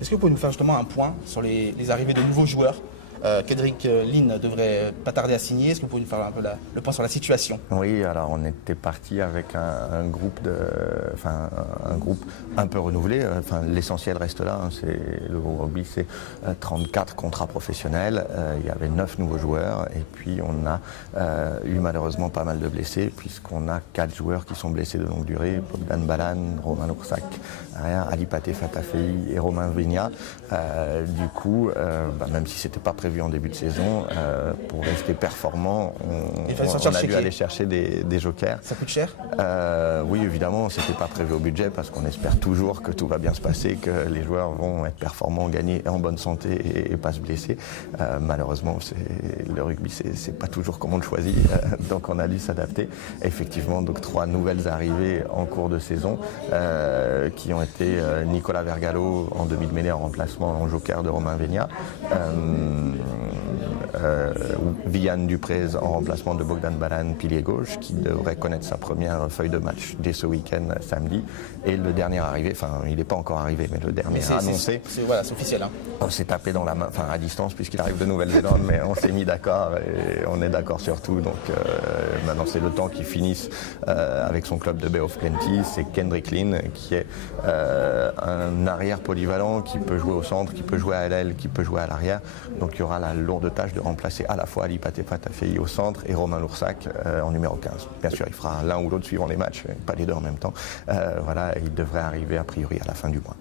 Est-ce que vous pouvez nous faire justement un point sur les arrivées de nouveaux joueurs Kendrick Lynn devrait pas tarder à signer. Est-ce que vous pouvez nous faire un peu le point sur la situation? Oui, alors on était parti avec un groupe un groupe un peu renouvelé. Enfin, l'essentiel reste là. Hein, le rugby, c'est 34 contrats professionnels. Il y avait 9 nouveaux joueurs et puis on a eu malheureusement pas mal de blessés puisqu'on a 4 joueurs qui sont blessés de longue durée. Bogdan Balan, Romain Loursac, Ali Paté Fatafei et Romain Vigna. Du coup, même si c'était pas prévu en début de saison, pour rester performant, on a dû aller chercher des jokers. Ça coûte cher? Oui, évidemment, c'était pas prévu au budget parce qu'on espère toujours que tout va bien se passer, que les joueurs vont être performants, gagner en bonne santé et pas se blesser. Malheureusement, le rugby, c'est pas toujours comme on le choisit, donc on a dû s'adapter. Effectivement, donc 3 nouvelles arrivées en cours de saison qui ont été Nicolas Vergallo en demi-mêlée en remplacement en joker de Romain Vigna. Vianne Duprez en remplacement de Bogdan Balan, pilier gauche, qui devrait connaître sa première feuille de match dès ce week-end samedi. Et le dernier arrivé, enfin il n'est pas encore arrivé, mais le dernier annoncé. C'est officiel. Hein. On s'est tapé dans la main, enfin à distance puisqu'il arrive de Nouvelle-Zélande, mais on s'est mis d'accord et on est d'accord sur tout. Donc maintenant c'est le temps qu'il finisse avec son club de Bay of Plenty. C'est Kendrick Lynn qui est un arrière polyvalent qui peut jouer au centre, qui peut jouer à l'aile, qui peut jouer à l'arrière. Donc il y aura la lourde tâche de remplacer à la fois Ali Paté Fatafei au centre et Romain Loursac en numéro 15. Bien sûr, il fera l'un ou l'autre suivant les matchs, pas les deux en même temps. Voilà, et il devrait arriver a priori à la fin du mois.